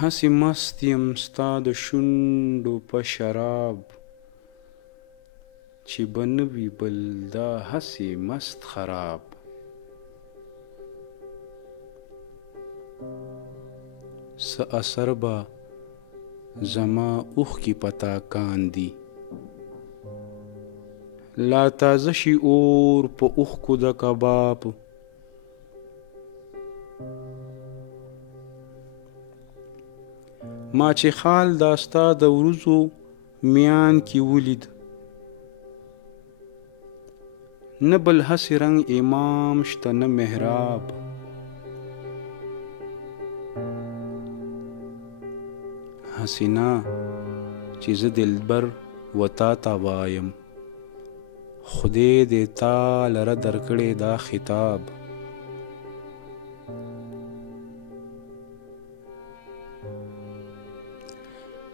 هسې مست یم ستا د شونډو په شراب، چې به نه وي بل دا هسې مست خراب. څه اثر به زما اوښکې په تا کاندي، لا تازه شي اور په اوښکو د کباب. ما چې خال دا ستا د وروځو میان کې ولید، نه بل هسې رنګ امام شته نه محراب. هسې نه چې زه دلبر و تا ته وایم، خدای دې تا لره درکړی دا خطاب.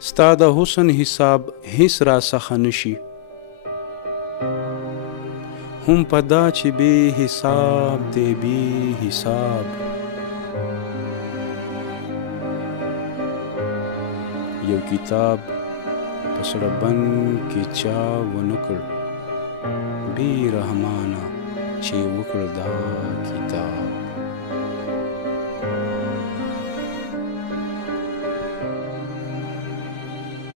ستا د حسن حساب هیڅ را څخه نشي، هم په دا چې بې حساب دی بې حساب. یو کتاب په سړه بند کې چا ونه کړ، بې رحمانه چې وکړ دا کتاب.